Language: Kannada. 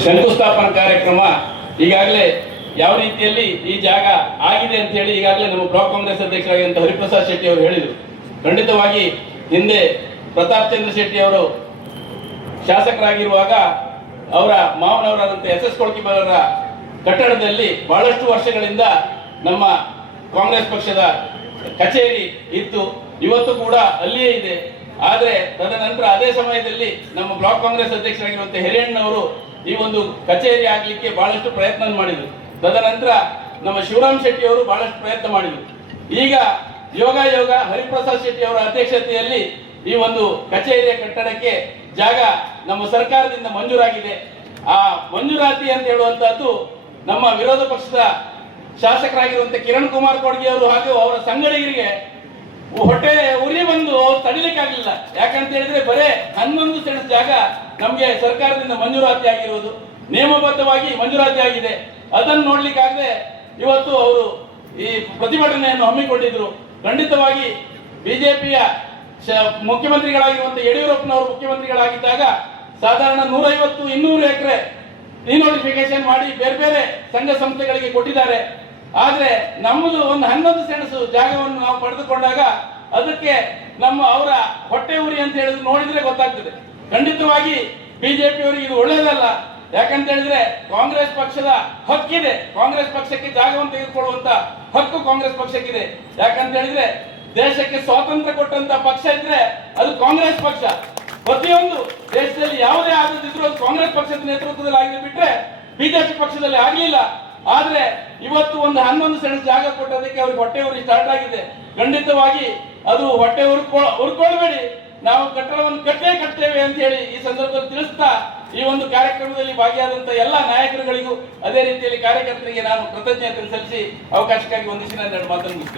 ಶಂಕುಸ್ಥಾಪನಾ ಕಾರ್ಯಕ್ರಮ ಈಗಾಗಲೇ ಯಾವ ರೀತಿಯಲ್ಲಿ ಈ ಜಾಗ ಆಗಿದೆ ಅಂತ ಹೇಳಿ ಈಗಾಗಲೇ ನಮ್ಮ ಬ್ಲಾಕ್ ಕಾಂಗ್ರೆಸ್ ಅಧ್ಯಕ್ಷರಾಗಿರುವಂಥ ಹರಿಪ್ರಸಾದ್ ಶೆಟ್ಟಿ ಅವರು ಹೇಳಿದರು. ಖಂಡಿತವಾಗಿ ಹಿಂದೆ ಪ್ರತಾಪ್ ಚಂದ್ರ ಶೆಟ್ಟಿ ಅವರು ಶಾಸಕರಾಗಿರುವಾಗ ಅವರ ಮಾವನವರಾದಂಥ ಎಸ್ ಕೊಳಕಿಬಾರರ ಕಟ್ಟಡದಲ್ಲಿ ಬಹಳಷ್ಟು ವರ್ಷಗಳಿಂದ ನಮ್ಮ ಕಾಂಗ್ರೆಸ್ ಪಕ್ಷದ ಕಚೇರಿ ಇತ್ತು. ಇವತ್ತು ಕೂಡ ಅಲ್ಲಿಯೇ ಇದೆ. ಆದರೆ ತದನಂತರ ಅದೇ ಸಮಯದಲ್ಲಿ ನಮ್ಮ ಬ್ಲಾಕ್ ಕಾಂಗ್ರೆಸ್ ಅಧ್ಯಕ್ಷರಾಗಿರುವಂಥ ಹಿರಿಯಣ್ಣವರು ಈ ಒಂದು ಕಚೇರಿ ಆಗಲಿಕ್ಕೆ ಬಹಳಷ್ಟು ಪ್ರಯತ್ನ ಮಾಡಿದರು. ತದನಂತರ ನಮ್ಮ ಶಿವರಾಮ್ ಶೆಟ್ಟಿ ಅವರು ಬಹಳಷ್ಟು ಪ್ರಯತ್ನ ಮಾಡಿದರು. ಈಗ ಯೋಗ ಹರಿಪ್ರಸಾದ್ ಶೆಟ್ಟಿ ಅವರ ಅಧ್ಯಕ್ಷತೆಯಲ್ಲಿ ಈ ಒಂದು ಕಚೇರಿಯ ಕಟ್ಟಡಕ್ಕೆ ಜಾಗ ನಮ್ಮ ಸರ್ಕಾರದಿಂದ ಮಂಜೂರಾಗಿದೆ. ಆ ಮಂಜೂರಾತಿ ಅಂತ ಹೇಳುವಂತಹದ್ದು ನಮ್ಮ ವಿರೋಧ ಪಕ್ಷದ ಶಾಸಕರಾಗಿರುವಂತಹ ಕಿರಣ್ ಕುಮಾರ್ ಕೊಡ್ಗೆ ಅವರು ಹಾಗೂ ಅವರ ಸಂಗಡಿಗರಿಗೆ ಹೊಟ್ಟೆ ಉರಿ ಬಂದು ತಡಿಲಿಕ್ಕಾಗಲಿಲ್ಲ. ಯಾಕಂತ ಹೇಳಿದ್ರೆ ಬರೇ 11 ಸೆಂಟ್ಸ್ ಜಾಗ ನಮಗೆ ಸರ್ಕಾರದಿಂದ ಮಂಜೂರಾತಿ ಆಗಿರುವುದು, ನಿಯಮಬದ್ಧವಾಗಿ ಮಂಜೂರಾತಿ ಆಗಿದೆ. ಅದನ್ನು ನೋಡ್ಲಿಕ್ಕಾಗದೆ ಇವತ್ತು ಅವರು ಈ ಪ್ರತಿಭಟನೆಯನ್ನು ಹಮ್ಮಿಕೊಂಡಿದ್ರು. ಖಂಡಿತವಾಗಿ ಬಿಜೆಪಿಯ ಮುಖ್ಯಮಂತ್ರಿಗಳಾಗಿರುವಂತಹ ಯಡಿಯೂರಪ್ಪನವರು ಮುಖ್ಯಮಂತ್ರಿಗಳಾಗಿದ್ದಾಗ ಸಾಧಾರಣ 150-200 ಎಕರೆ ಡಿನೋಟಿಫಿಕೇಶನ್ ಮಾಡಿ ಬೇರೆ ಬೇರೆ ಸಂಘ ಸಂಸ್ಥೆಗಳಿಗೆ ಕೊಟ್ಟಿದ್ದಾರೆ. ಆದ್ರೆ ನಮ್ಮದು ಒಂದು 11 ಸೆಂಟ್ಸ್ ಜಾಗವನ್ನು ನಾವು ಪಡೆದುಕೊಂಡಾಗ ಅದಕ್ಕೆ ಅವರ ಹೊಟ್ಟೆ ಉರಿ ಅಂತ ಹೇಳಿದ್ರೆ ನೋಡಿದ್ರೆ ಗೊತ್ತಾಗ್ತದೆ. ಖಂಡಿತವಾಗಿ ಬಿಜೆಪಿಯವರಿಗೆ ಇದು ಒಳ್ಳೆಯದಲ್ಲ. ಯಾಕಂತ ಹೇಳಿದ್ರೆ ಕಾಂಗ್ರೆಸ್ ಪಕ್ಷದ ಹಕ್ಕಿದೆ, ಕಾಂಗ್ರೆಸ್ ಪಕ್ಷಕ್ಕೆ ಜಾಗವನ್ನು ತೆಗೆದುಕೊಳ್ಳುವಂತ ಹಕ್ಕು ಕಾಂಗ್ರೆಸ್ ಪಕ್ಷಕ್ಕಿದೆ. ಯಾಕಂತ ಹೇಳಿದ್ರೆ ದೇಶಕ್ಕೆ ಸ್ವಾತಂತ್ರ್ಯ ಕೊಟ್ಟಂತ ಪಕ್ಷ ಇದ್ರೆ ಅದು ಕಾಂಗ್ರೆಸ್ ಪಕ್ಷ. ಪ್ರತಿಯೊಂದು ದೇಶದಲ್ಲಿ ಯಾವುದೇ ಆಗದಿದ್ರು ಅದು ಕಾಂಗ್ರೆಸ್ ಪಕ್ಷದ ನೇತೃತ್ವದಲ್ಲಿ ಆಗಿದೆ, ಬಿಟ್ರೆ ಬಿಜೆಪಿ ಪಕ್ಷದಲ್ಲಿ ಆಗಲಿಲ್ಲ. ಆದ್ರೆ ಇವತ್ತು ಒಂದು 11 ಸೆಂಟ್ಸ್ ಜಾಗ ಕೊಟ್ಟದಕ್ಕೆ ಅವ್ರಿಗೆ ಹೊಟ್ಟೆ ಉರಿ ಸ್ಟಾರ್ಟ್ ಆಗಿದೆ. ಖಂಡಿತವಾಗಿ ಅದು ಹೊಟ್ಟೆ ಉರ್ಕೊಳ್ಬೇಡಿ, ನಾವು ಕಟ್ಟಡವನ್ನು ಕಟ್ಟೇವೆ ಅಂತ ಹೇಳಿ ಈ ಸಂದರ್ಭದಲ್ಲಿ ತಿಳಿಸ್ತಾ ಈ ಒಂದು ಕಾರ್ಯಕ್ರಮದಲ್ಲಿ ಭಾಗಿಯಾದಂತ ಎಲ್ಲ ನಾಯಕರುಗಳಿಗೂ ಅದೇ ರೀತಿಯಲ್ಲಿ ಕಾರ್ಯಕರ್ತರಿಗೆ ನಾನು ಕೃತಜ್ಞತೆ ಸಲ್ಲಿಸಿ ಅವಕಾಶಕ್ಕಾಗಿ ವಂದಿಸಿ ನನ್ನ ಮಾತನ್ನು